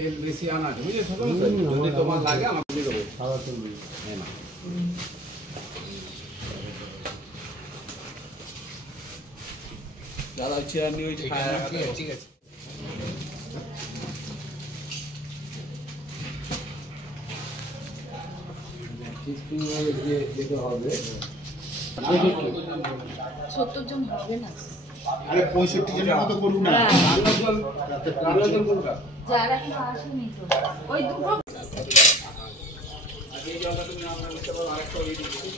তেল বেশি আনা আছে বুঝেছো তো? যদি তোমার লাগে আমাকে দিয়ে দেবো। খাওয়া চলবে হ্যাঁ না দাদা চেয়ার নিয়ে ঠিক আছে যেতে হবে 70 জন হবে না। আরে 65 জনের মতো করুন না। রান্নার জল কোনটা? যারা কি আসেনি তো ওই দুটো আগে জলটা তুমি আমরা নিতে পারো আরেকটা ওই দিচ্ছি।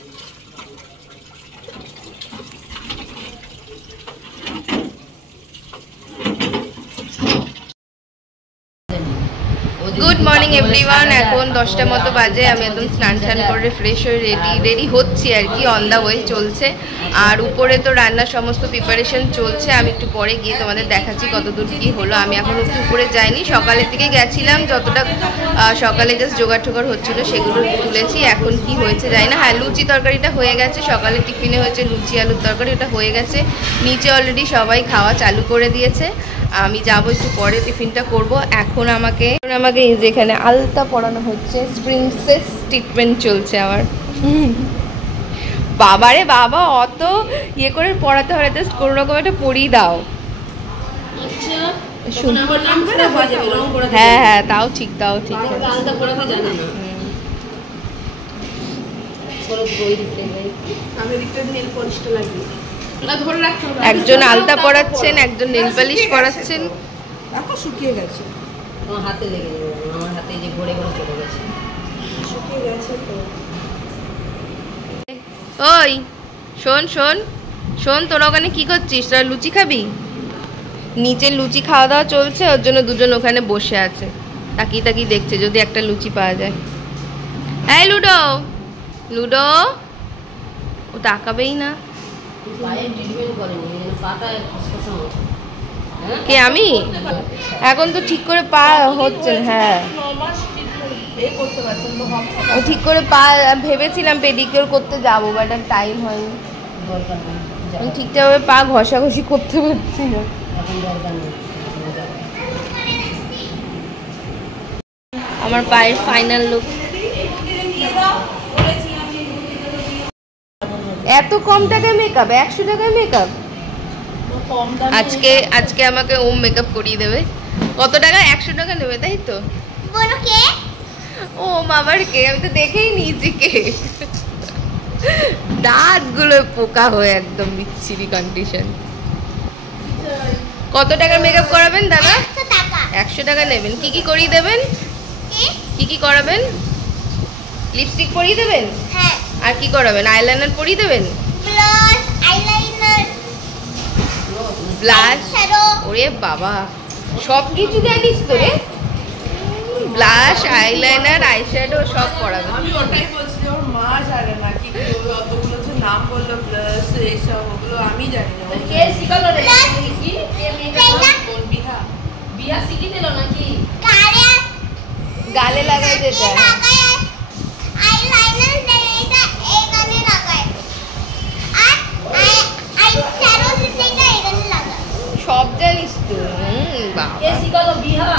Good morning everyone. এখন 10টা মতো বাজে। আমি একদম স্নান করে ফ্রেশ হয়ে রেডি হচ্ছি আর কি, অন দ্য ওয়ে চলছে। আর উপরে তো রান্নার সমস্ত প্রিপারেশন চলছে। আমি একটু পরে গিয়ে তোমাদের দেখাচ্ছি কতদূর কি হলো। আমি এখন একটু উপরে যাইনি, সকালের দিকে গেছিলাম, যতটা সকালে জাস্ট জোগাড় টোগাড় হচ্ছিল সেগুলো তুলেছি। এখন কি হয়েছে জানি না। হ্যাঁ, লুচি তরকারিটা হয়ে গেছে, সকালে টিফিনে হয়েছে লুচি আলুর তরকারি, ওটা হয়ে গেছে। নিচে অলরেডি সবাই খাওয়া চালু করে দিয়েছে। আমি যাবো একটু পরে, টিফিনটা করব। এখন আমাকে যেখানে আলতা পরানো হচ্ছে, প্রিন্সেস ট্রিটমেন্ট চলছে আমার। বাবারে বাবা, অত ইয়ে করে পড়াতে হয়, জাস্ট কোনো রকম একটা পরিয়ে দাও। হ্যাঁ হ্যাঁ, তাও ঠিক একজন আলতা পরাচ্ছেন, একজন নেল পালিশ পরাচ্ছেন। শুকিয়ে গেছে, হাতে লেগে যাবে, আমার হাতে যে ঘুরে ঘুরে চলে গেছে, শুকিয়ে গেছে তো। ওই শোন শোন শোন, তোরা ওখানে কি করছিস? তোরা লুচি খাবি? নিচে লুচি খাওয়া দাওয়া চলছে, ওর জন্য দুজন ওখানে বসে আছে, তাকিয়ে তাকিয়ে দেখছে যদি একটা লুচি পাওয়া যায়। এই লুডো লুডো, ও তাকাবেই না। কে? আমি এখন তো ঠিক করে পা হচ্ছে না। হ্যাঁ, ঠিক করে পা ভেবেছিলাম পেডিকিওর করতে যাবো, বাট আর টাইম হয়নি। ঠিকঠাকভাবে পা ঘষাঘষি করতে পারছি না। আমার পায়ের ফাইনাল লুক। এত কম টাকায় মেকআপ? 100 টাকায় মেকআপ? আজকে আমাকে ওম মেকআপ করিয়ে দেবে। কত টাকা? 100 টাকা নেবে, তাই তো? বলো কে? ও মামার কে? আমি তো দেখেই নিয়েছি কে। দাঁতগুলো পোকা হয়ে একদম বিচ্ছিরি কন্ডিশন। কত টাকার মেকআপ করাবেন দাদা? 100 টাকা নেবেন। কি কি করিয়ে দেবেন? কি কি করাবেন? লিপস্টিক পরিয়ে দেবেন? হ্যাঁ। আর কি করাবেন? আইলাইনার পরিয়ে দেবেন? Blush, eyeliner, blush. ওরে বাবা, সব কিছু জানিস তো রে। ব্লাশ, আইলাইনার, আইশ্যাডো সব পরাবে। আমি ওটাই বলছি, ওর মা জানে না কি অতগুলো যে নাম বললো, ব্লাশ এইসব, ওগুলো আমি জানি না। কে শিখালো রে? কি কে মেকআপ কোন বিহা শিখি দিল নাকি? গালে লাগাই যেটা, আইলাইনার এটা এই গালে লাগায়, আর আইশ্যাডো এটা এখানে লাগায়। সব জানিস তো। বাবা, কে শিখালো? বিহা।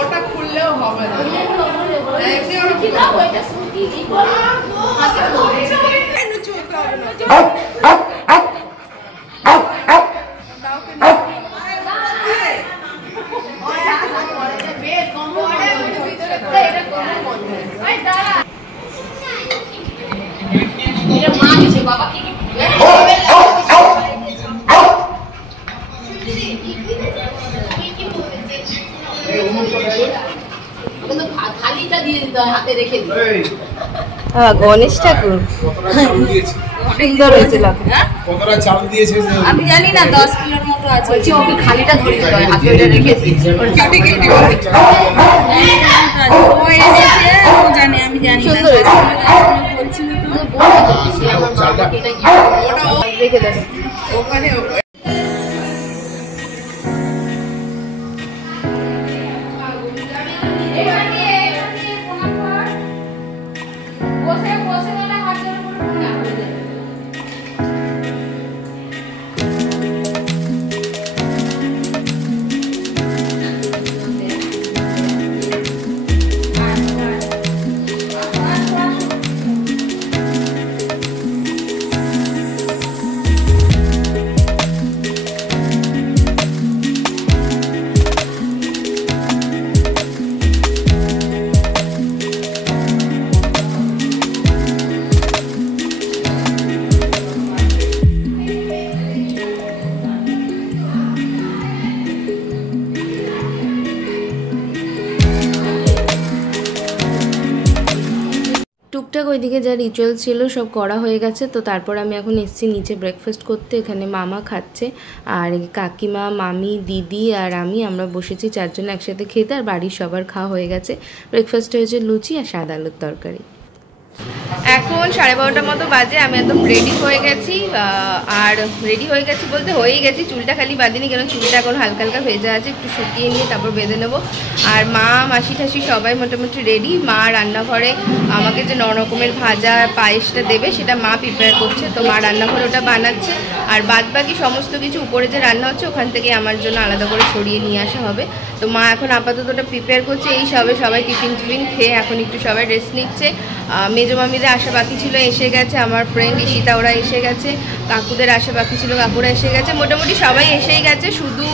ওটা খুললেও হবে না। বাবা কি গণেশ ঠাকুর সুন্দর হয়েছিল। কতটা চাল দিয়েছে আমি জানি না 10 কিলোর মতো আছে। বলছি ওকে খালিটা ধরে দিতে হয়, হাতে ওটা রেখেছি। ও এনেছে, ও জানে, আমি জানি না। বলছি চালটা রেখে দেবে ওখানে টুকটাক ওইদিকে যা রিচুয়াল ছিল সব করা হয়ে গেছে। তো তারপর আমি এখন এসেছি নিচে ব্রেকফাস্ট করতে। এখানে মামা খাচ্ছে আর কাকিমা, মামি, দিদি আর আমরা বসেছি 4 জন একসাথে খেতে। আর বাড়ির সবার খাওয়া হয়ে গেছে। ব্রেকফাস্টে হয়েছে লুচি আর সাদা আলুর তরকারি। এখন 12:30 মতো বাজে। আমি একদম রেডি হয়ে গেছি। আর রেডি হয়ে গেছি বলতে হয়েই গেছি, চুলটা খালি বাঁধিনি, কারণ চুলটা এখন হালকা হালকা ভেজা আছে, একটু শুকিয়ে নিয়ে তারপর বেঁধে নেবো। আর মা, মাসি ঠাসি সবাই মোটামুটি রেডি। মা রান্নাঘরে আমাকে যে 9 রকমের ভাজা পায়েসটা দেবে সেটা মা প্রিপেয়ার করছে। তো মা রান্নাঘরে ওটা বানাচ্ছে। আর বাদ বাকি সমস্ত কিছু উপরে যে রান্না হচ্ছে ওখান থেকে আমার জন্য আলাদা করে সরিয়ে নিয়ে আসা হবে। তো মা এখন আপাতত ওটা প্রিপেয়ার করছে। এই সবাই টিফিন খেয়ে এখন একটু সবাই রেস্ট নিচ্ছে। মেজো মামিদের আসা বাকি ছিল, এসে গেছে। আমার ফ্রেন্ড ঈশিতা ওরা এসে গেছে। কাকুদের আসা বাকি ছিল, কাকুরা এসে গেছে। মোটামুটি সবাই এসেই গেছে। শুধু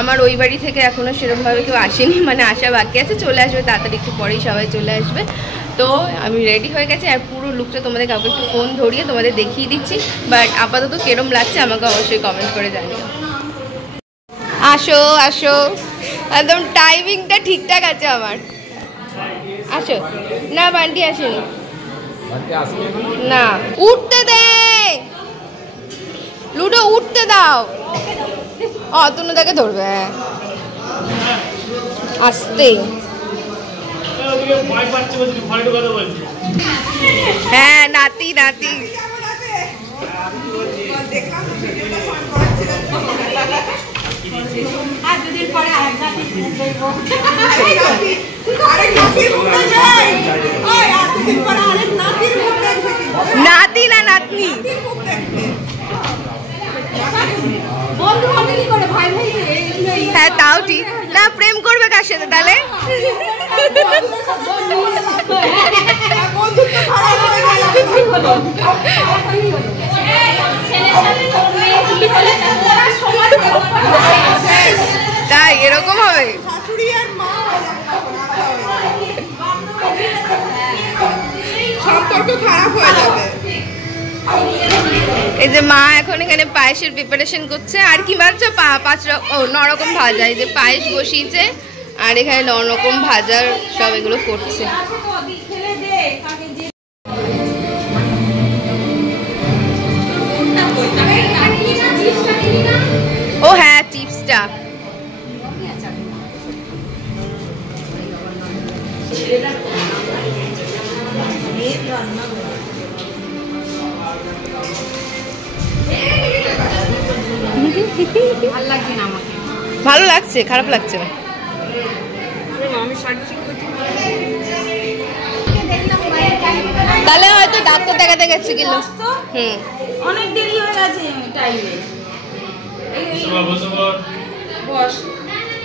আমার ওই বাড়ি থেকে এখনও সেরকমভাবে কেউ আসেনি, মানে আসা বাকি আছে। চলে আসবে তাড়াতাড়ি, একটু পরেই সবাই চলে আসবে। তো আমি রেডি হয়ে গেছি। আর পুরো লুকটা তোমাদের কাউকে একটু ফোন ধরিয়ে তোমাদের দেখিয়ে দিচ্ছি। বাট আপাতত কেরম লাগছে আমাকে অবশ্যই কমেন্ট করে জানিও। আসো আসো, একদম টাইমিংটা ঠিকঠাক আছে আমার। আসো না, বান্টি আসেনি না। উঠতে দে, লুডো উঠতে দাও। অতনুদাকে ধরবে আসতে। হ্যাঁ নাতি নাতি। নাতি না নাতনি। হ্যাঁ তাও ঠিক না, প্রেম করবে কার সাথে তাহলে? তাই এরকম হবে? সম্পর্ক খারাপ হয়ে যাবে। এই যে মা এখন এখানে পায়েসের প্রিপারেশন করছে। আর কি বাজছে? 9 রকম ভাজা। এই যে পায়েস বসিয়েছে আর এখানে 9 রকম ভাজার সব এগুলো করছে। ও হ্যাঁ, চিপসটা। ভালো লাগছে, খারাপ লাগছে না। তাহলে হয়তো ডাক্তার দেখাতে গেছে কিলো। অনেক দেরি হয়ে গেছে টাইমে। বস,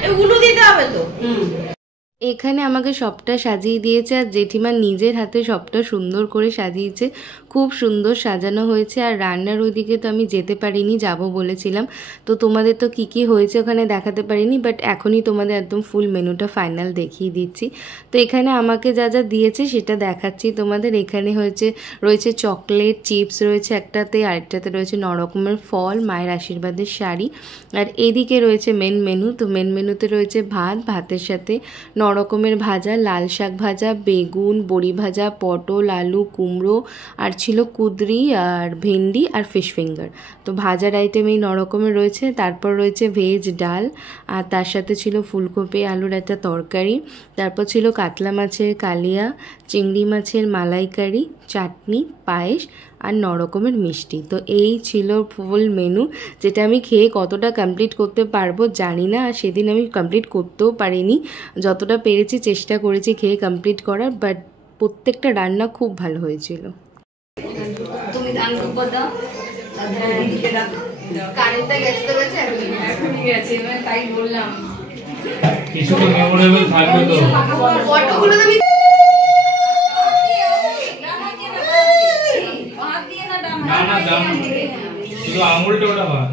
এগুলো দিতে হবে তো। এখানে আমাকে সবটা সাজিয়ে দিয়েছে আর জেঠিমা নিজের হাতে সবটা সুন্দর করে সাজিয়েছে। খুব সুন্দর সাজানো হয়েছে। আর রান্নার ওইদিকে তো আমি যেতে পারিনি, যাব বলেছিলাম, তো তোমাদের তো কী কী হয়েছে ওখানে দেখাতে পারিনি, বাট এখনই তোমাদের একদম ফুল মেনুটা ফাইনাল দেখিয়ে দিচ্ছি। তো এখানে আমাকে যা যা দিয়েছে সেটা দেখাচ্ছি তোমাদের। এখানে রয়েছে চকলেট চিপস রয়েছে একটাতে, আরেকটাতে রয়েছে 9 রকমের ফল, মায়ের আশীর্বাদের শাড়ি। আর এদিকে রয়েছে মেন মেনু। তো মেন মেনুতে রয়েছে ভাতের সাথে 9 রকমের ভাজা, লাল শাক ভাজা, বেগুন, বড়ি ভাজা, পটল, আলু, কুমড়ো, আর ছিল কুদরি আর ভেন্ডি আর ফিশ ফিঙ্গার। তো ভাজার আইটেম এই 9 রকমের রয়েছে। তারপর রয়েছে ভেজ ডাল, আর তার সাথে ছিল ফুলকপি আলুর একটা তরকারি। তারপর ছিল কাতলা মাছের কালিয়া, চিংড়ি মাছের মালাইকারি, চাটনি, পায়েস আর 9 রকমের মিষ্টি। তো এই ছিল ফুল মেনু, যেটা আমি খেয়ে কতটা কমপ্লিট করতে পারবো জানি না। আর সেদিন আমি কমপ্লিট করতেও পারিনি, যতটা পেরেছি চেষ্টা করেছি খেয়ে কমপ্লিট করার, বাট প্রত্যেকটা রান্না খুব ভালো হয়েছিল। তুমি ধান উপর দাও, কারেন্টটা গেছে তো গেছে, এখনই গেছে, তাই বললাম কিছু তো মেমোরেবল থাকবে তো। ফটোগুলো তো না না দাম শুধু আঙুলটা ওটা হয়।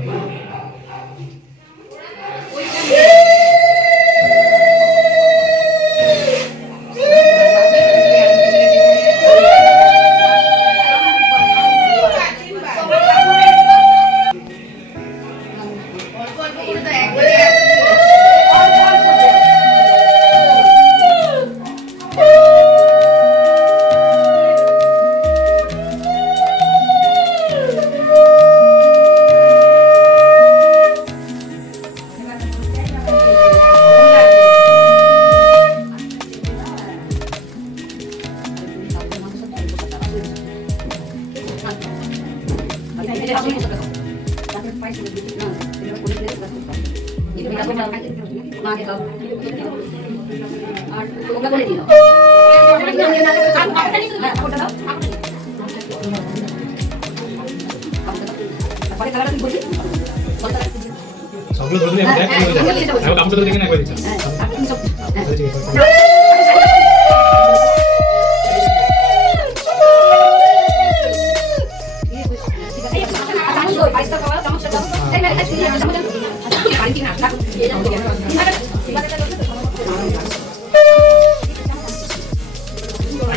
সবগুলো ধরে নিয়ে দেখ কি হয়ে যায়। আমি কামটা দেখে না একবার দিচ্ছি।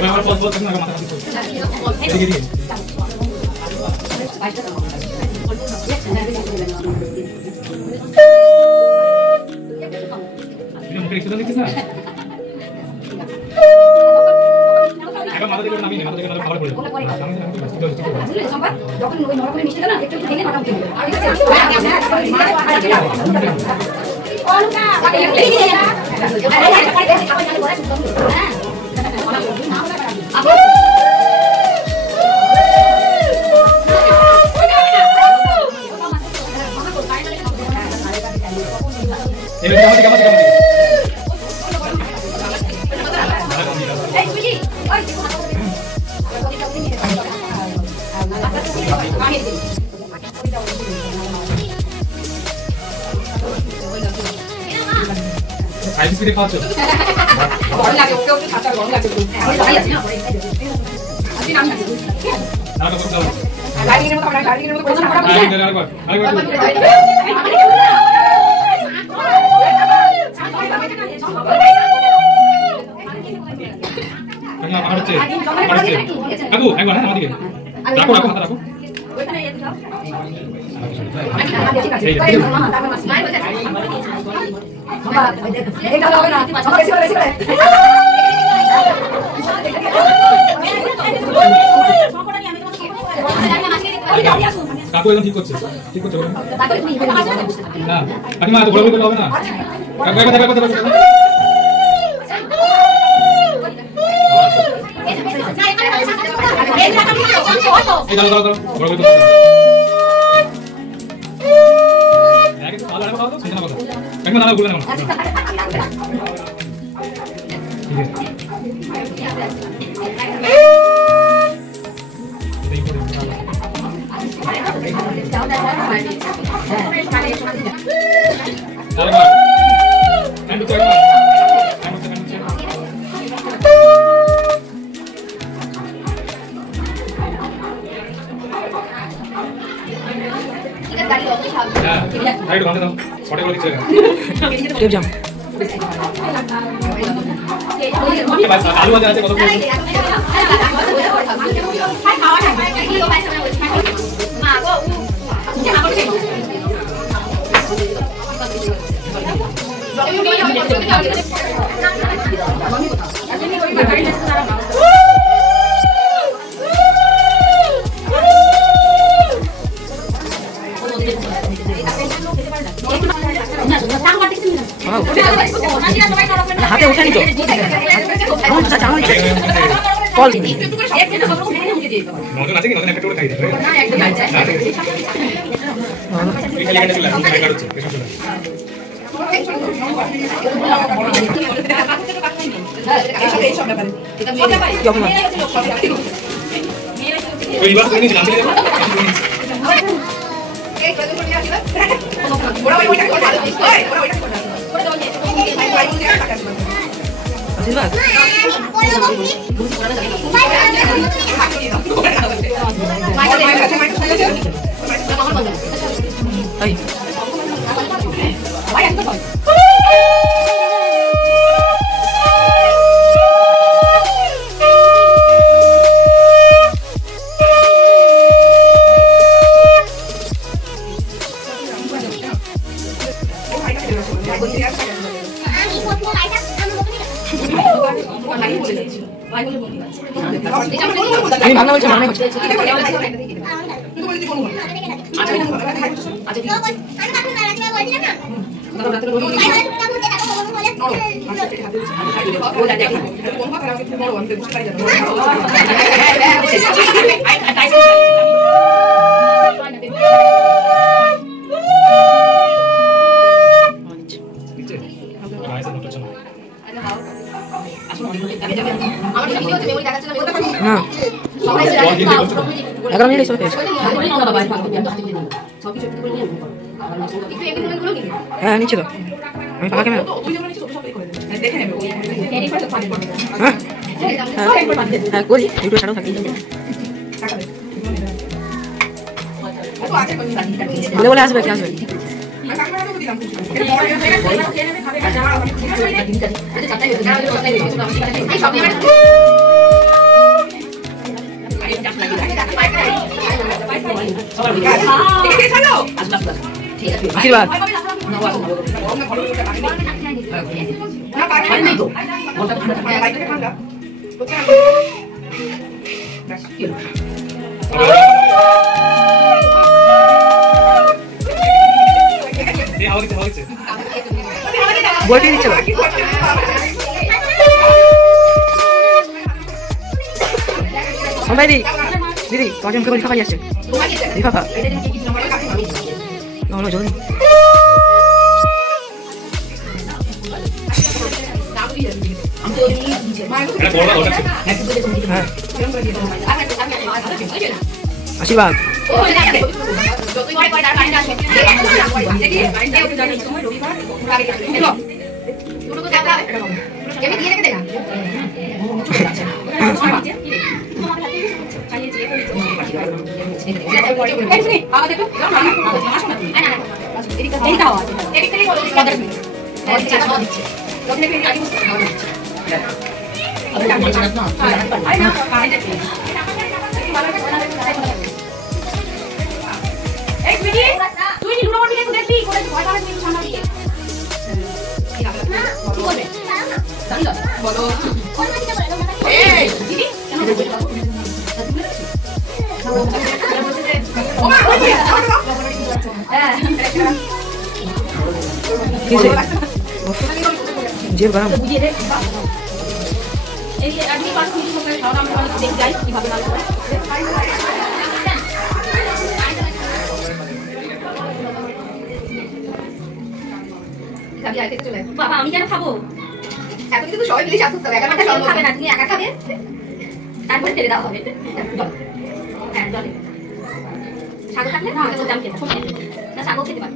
আমার পথ বলতে না মাথা খারাপ এদিকে দিয়ে এটা মুখে একটু দেখিস না একবার মাথা দিকে নামিয়ে মাথা দিকে নামিয়ে খাবার পড়ে যখন ওই নরকমের মিষ্টিটা না একটু ভেঙে কাটা উঠে খাইতে স্পিডে খাওয়াচ্ছ গরম লাগে ওকে ওকে খাতা গরম লাগে ভাই আছে না আপনি নাম না না তো দাও গাড়ি নিয়ে মতো গাড়ি নিয়ে মতো কোন পড়া না আমার হচ্ছে আগু একবার না আমাদিকে রাখো রাখো হাত রাখো ওইখানে এই দাও এটা হবে না বেশি করে কাকু একদম ঠিক করছে না কাকিমা এত বড় বড় হবে না কাকু একবার কথা বলতে এই দাও দাও দাও বড় বড় আগে তো ভালো লাগা দাও শুনতে না কথা কাকিমা না বলবেন না হ্যাঁ একটু ঘন্টা দাও ছটে করে দিচ্ছে টেপ জাম আলু ভাজা আছে কত করে হাতে উঠানি তো কল নজন আছে কি নজন একটা করে খাই দেবে এই খালি এটা চলে আসে কাট হচ্ছে এসব চলে ওই বার তুমি জানতে যাবে আশীর্বাদ আমি ভাঙা বলছি মানে হচ্ছে না 11 মিনিট এসে হয়েছে হ্যাঁ নিচে তো আমি পাকা ক্যামেরা হ্যাঁ হ্যাঁ করি একটু ছাড়াও থাকি বলে বলে আসবে কি আসবে আশীর্বাদ বলতে দিচ্ছে সবাই দিদি তোমার জন্য লিখা পাই আসছে লিখা খা না জলদি আশীর্বাদ जेब गरम বাবা আমি কেন খাবো এখন কিন্তু সবাই মিলে সাথে হবে একা একা খাবে না তুমি একা খাবে তারপরে ফেলে দাও হবে হ্যাঁ চলে শাক থাকলে না আমি দাম খেতে না শাকও খেতে পারি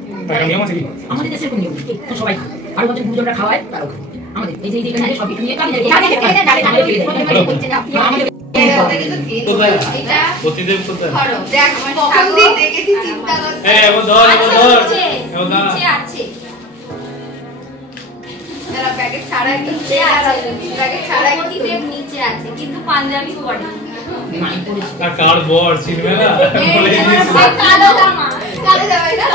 আমাদের দেশে কোন নিয়ম তো সবাই আর বছর দুজনরা খাওয়ায় আমাদের এই যে এখানে সব কিছু নিয়ে কামি যায় কামি খেতে ডালে ডালে করতে না আমাদের এটা প্রতিদিন করতে ধরো দেখ প্রথম দিন দেখেছি চিন্তা করছে। এই এগো ধর এগো ধর এগো ধর নিচে আছে যারা প্যাকেট ছাড়া নিচে আছে, প্যাকেট ছাড়া কি দেব নিচে আছে কিন্তু পাঞ্জাবি পরে আর কার বর চিনবে না বলে দিয়েছি কালো জামা কালে যাবে না।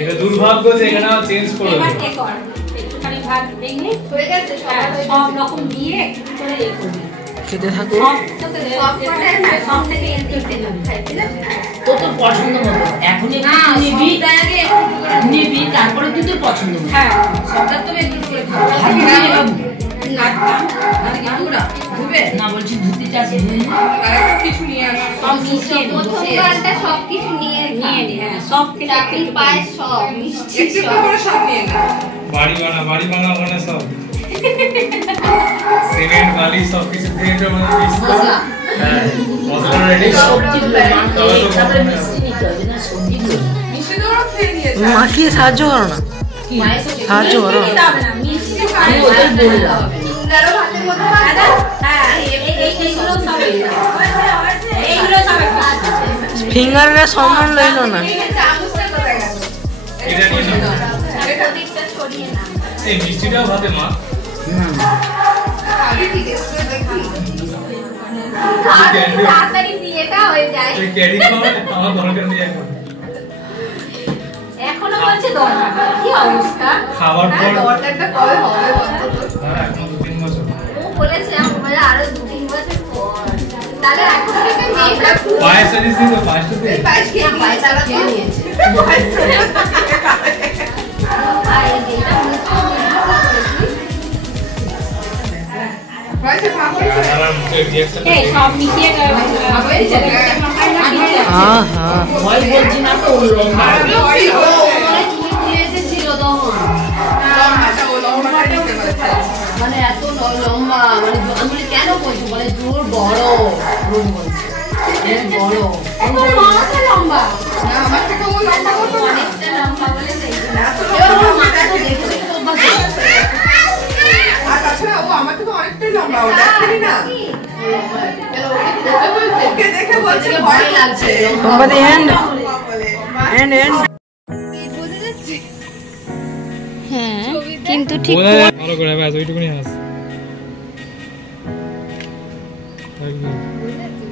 এটা দুর্ভাগ্য যে এখানে চেঞ্জ করে এবার দিল কে কর একটুখানি ভাত দেখলে হয়ে গেছে হ্যাঁ, সব রকম দিয়ে করে এই করবি খেতে থাকো। সব থেকে একটু একটু খাই ঠিক আছে তোর পছন্দ মতো এখন না নিবি সবটা আগে একটু করে নিবি তারপরে তুই তোর পছন্দ মতো হ্যাঁ সবটা তো একটু করে খাবো না বলছি ধুতে চাস কিছু নিয়ে আসো সব মিশিয়ে প্রথমবারটা সবকিছু নিয়ে নিয়ে নি হ্যাঁ সব থেকে চাকরি পায় সব মিষ্টি সব। বাড়ি বানা ওখানে সব সিমেন্ট বালি সব কিছু দিয়ে দেবো হ্যাঁ মশলা রেডি তারপরে মিষ্টি নিতে হবে না সবজিগুলো মাখিয়ে সাহায্য করো না, সাহায্য করো। আমি ওদের বললাম ইন্দারও ভাতের মধ্যে ভাত দাও। হ্যাঁ এইগুলো সব এইগুলো সব ফিঙ্গারের সম্মান লইল না। চামচটা কোথায় গেল? এটা নিয়ে নাও প্রদীপটা ছড়িয়ে না। এই মিষ্টিটাও ভাতে মা আমি ঠিক আছে দেখি। তাড়াতাড়ি বিয়েটা হয়ে যায়। এই ক্যারি করে আমার দরকার নেই এখন এখনো বলছে দরকার কি অবস্থা খাবার পর দরকারটা কবে হবে অন্তত? হ্যাঁ এখন 2-3 বছর ও বলেছে আমরা আরো 2-3 বছর পর। তাহলে এখন থেকে মেয়েটা পায়েস দিয়েছি তো পায়েসটা দে পায়েস খেয়ে নিয়ে তারা খেয়ে নিয়েছে। আর এই যেটা মুখে আর মুখের রিঅ্যাকশন এই সব মিশিয়ে আহা, ভয় বলছি না তো ওর লম্বা মানে এত লম্বা মানে আমি কেন বলছি বলে দূর বড় রুম বলছে বড় লম্বা না আমার থেকে ও লম্বা কত অনেকটা লম্বা বলে সেই মাথাটা দেখে দেখে তো অভ্যাস আর তাছাড়া ও আমার থেকে অনেকটাই লম্বা, ও দেখেনি না ওকে দেখে বলছে ভয় লাগছে somebody hand, বলে hand. হ্যাঁ কিন্তু ঠিক ভালো করে ব্যাস ওইটুকুনি হাস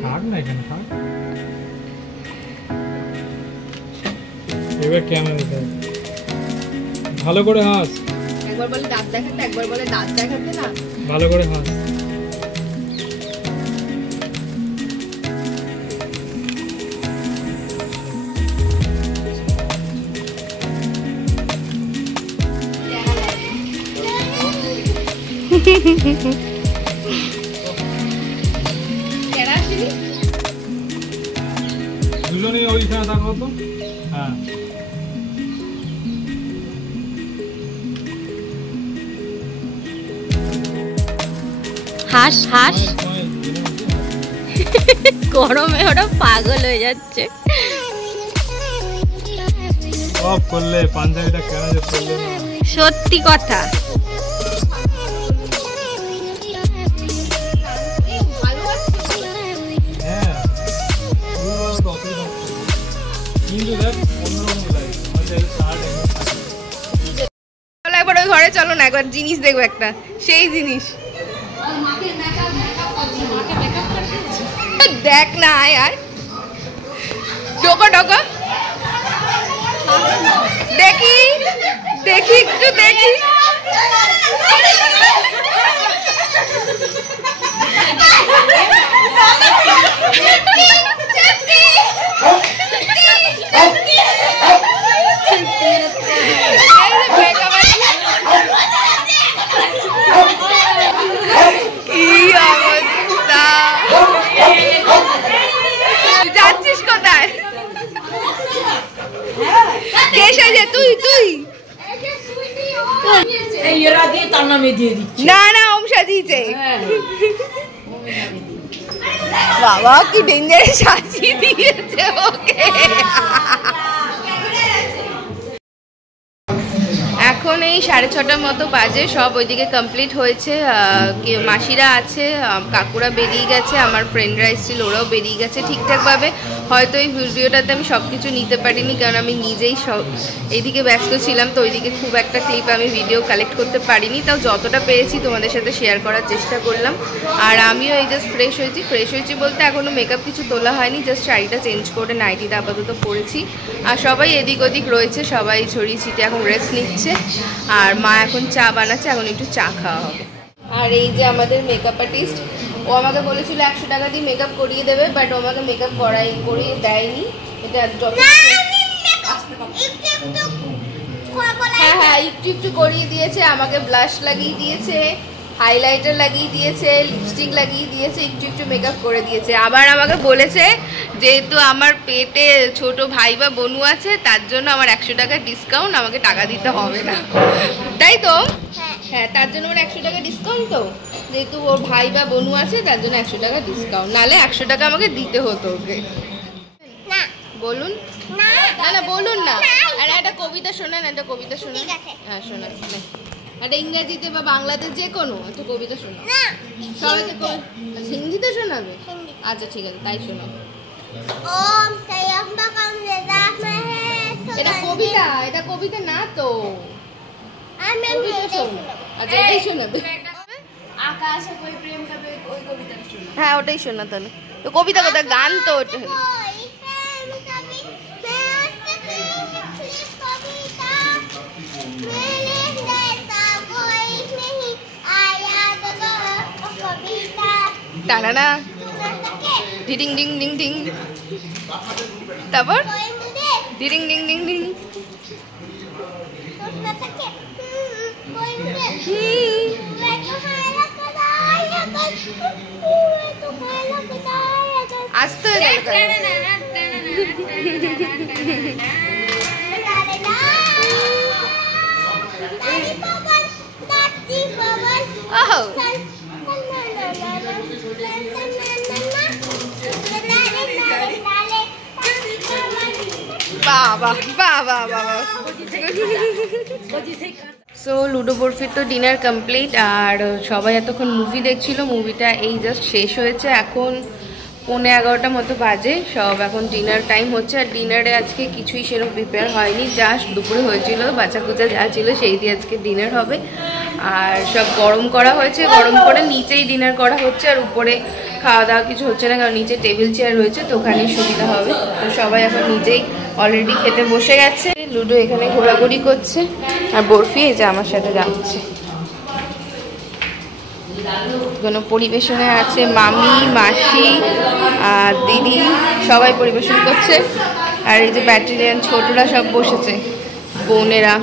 থাক না এখানে থাক এবার কেমন দেখ ভালো করে হাস একবার বলে দাঁত দেখাতে একবার বলে দাঁত দেখাতে না ভালো করে হাস কেডা আসেনি দুজনেই ওইখানে থাকো তো হ্যাঁ হাস হাস গরমে ওরা পাগল হয়ে যাচ্ছে অফ করলে পাঞ্জাবিটা কেন যে করলে না সত্যি কথা হ্যাঁ কিন্তু দেখ অন্যরকম লাগে আমাদের শার্ট একবার ওই ঘরে চলো না একবার জিনিস দেখবো একটা সেই জিনিস দেখ না আয় আর ডোকো ডোকো দেখি দেখি একটু দেখি কি অবস্থা যাচ্ছিস কোথায় কে সাজে তুই তুই এই এরা দিয়ে তার নামে দিয়ে দিচ্ছি না না ওম সাজিয়েছে বাবা কি ডেঞ্জারে সাজিয়ে দিয়েছে ওকে এখন এই 6:30টার মতো বাজে সব ওইদিকে কমপ্লিট হয়েছে মাসিরা আছে কাকুরা বেরিয়ে গেছে আমার ফ্রেন্ডরা এসেছিল ওরাও বেরিয়ে গেছে ঠিকঠাকভাবে হয়তো এই ভিডিওটাতে আমি সব কিছু নিতে পারিনি, কারণ আমি নিজেই সব এইদিকে ব্যস্ত ছিলাম, তো ওইদিকে খুব একটা ক্লিপ আমি ভিডিও কালেক্ট করতে পারিনি। তাও যতটা পেরেছি তোমাদের সাথে শেয়ার করার চেষ্টা করলাম। আর আমিও এই জাস্ট ফ্রেশ হয়েছি বলতে এখনও মেকআপ কিছু তোলা হয়নি, জাস্ট শাড়িটা চেঞ্জ করে নাইটিটা আপাতত পরেছি। আর সবাই এদিক ওদিক রয়েছে, সবাই ছড়িয়ে ছিটে এখন রেস্ট নিচ্ছে। আর মা এখন চা বানাচ্ছে, এখন একটু চা খাওয়া হবে। আর এই যে আমাদের মেকআপ আর্টিস্ট, ও আমাকে বলেছিল 100 টাকা দিয়ে মেকআপ করিয়ে দেবে, বাট ও আমাকে মেকআপ করিয়ে দেয়নি। এটা যত হ্যাঁ একটু করিয়ে দিয়েছে, আমাকে ব্লাশ লাগিয়ে দিয়েছে, হাইলাইটার লাগিয়ে দিয়েছে, লিপস্টিক লাগিয়ে দিয়েছে, একটু মেকআপ করে দিয়েছে। আবার আমাকে বলেছে যেহেতু আমার পেটে ছোট ভাই বা বোনু আছে, তার জন্য আমার 100 টাকা ডিসকাউন্ট, আমাকে টাকা দিতে হবে না, তাই তো? হ্যাঁ, তার জন্য আমার 100 টাকা ডিসকাউন্ট, তো যেহেতু ওর ভাই বা বোনু আছে তার জন্য 100 টাকা ডিসকাউন্ট, নাহলে 100 টাকা আমাকে দিতে হতো ওকে। বলুন না বলুন না। আর একটা কবিতা শোনান, হ্যাঁ শোনান, একটা ইংরেজিতে বা বাংলাতে যে কোনো একটা কবিতা শোনান। সবাইকে হিন্দিতে শোনাবে? আচ্ছা ঠিক আছে, তাই শোনাবো। এটা কবিতা না তো, আচ্ছা এটাই শোনাবে। হ্যাঁ ওটাই শোনা তাহলে। তো কবিতা কথা গান তো ওটা। টানা ডিং ডিং ডিং ডিং, তারপর ডিং ডিং ডিং ডিং। আসতে সো লুডো বরফির তো ডিনার কমপ্লিট। আর সবাই এতক্ষণ মুভি দেখছিল, মুভিটা এই জাস্ট শেষ হয়েছে, এখন 11:15 মতো বাজে সব, এখন ডিনার টাইম হচ্ছে। আর ডিনারে আজকে কিছুই সেরকম প্রিপেয়ার হয়নি, জাস্ট দুপুরে হয়েছিল বাচ্চা কুচা যা ছিল সেই দিয়ে আজকে ডিনার হবে। আর সব গরম করা হয়েছে, গরম করে নিচেই ডিনার করা হচ্ছে, আর উপরে খাওয়া দাওয়া কিছু হচ্ছে না, কারণ নিচে টেবিল চেয়ার রয়েছে, তো ওখানেই সুবিধা হবে। তো সবাই এখন নিজেই অলরেডি খেতে বসে গেছে। লুডো এখানে ঘোরাঘুরি করছে, আর বরফি এই যে আমার সাথে যাচ্ছে। কোনো পরিবেশনে আছে মামি, মাসি আর দিদি, সবাই পরিবেশন করছে। আর এই যে ব্যাটারিয়ান ছোটরা সব বসেছে, বোনেরা,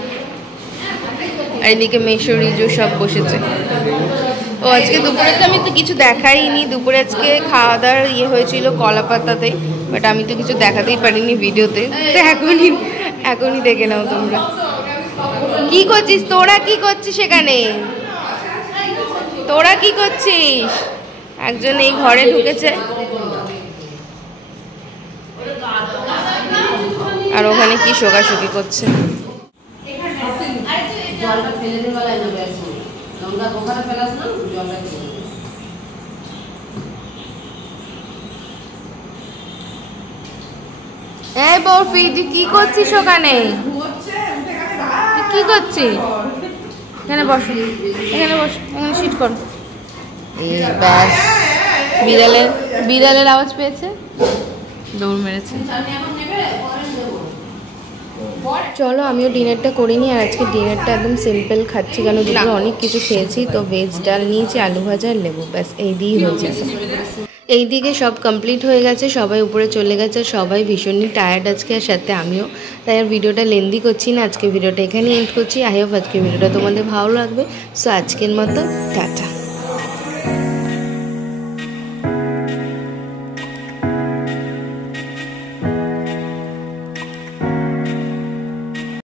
আর এদিকে মেশরিজও সব বসেছে। ও আজকে দুপুরে তো আমি তো কিছু দেখাইনি, দুপুরে আজকে খাওয়া দাওয়ার হয়েছিল কলা পাতাতে, বাট আমি তো কিছু দেখাতেই পারিনি ভিডিওতে, তো এখনই দেখে নাও তোমরা। কি করছিস তোরা, কি করছিস সেখানে, তোরা কি করছিস? একজন এই ঘরে ঢুকেছে, আর ওখানে কি শোকাশুকি করছে। এই বরফি তুই কি করছিস ওখানে, কি করছিস? এখানে বস, এখানে বস, এখানে সিট কর। ব্যাস, বিড়ালের আওয়াজ পেয়েছে, দৌড় মেরেছে। চলো আমিও ডিনারটা করিনি। আর আজকে ডিনারটা একদম সিম্পল খাচ্ছি, কারণ দুপুরে অনেক কিছু খেয়েছি। তো ভেজ ডাল নিয়েছি, আলু ভাজা আর লেবু, ব্যাস এই দিয়েই হয়ে যাবে। এইদিকে সব কমপ্লিট হয়ে গেছে, সবাই উপরে চলে গেছে, সবাই ভীষণই টায়ার্ড আজকে, আর সাথে আমিও। তাই আর ভিডিওটা লেন্দি করছি না, আজকে ভিডিওটা এখানেই এন্ড করছি। আই হোপ আজকে ভিডিওটা তোমাদের ভালো লাগবে। সো আজকের মতো টাটা।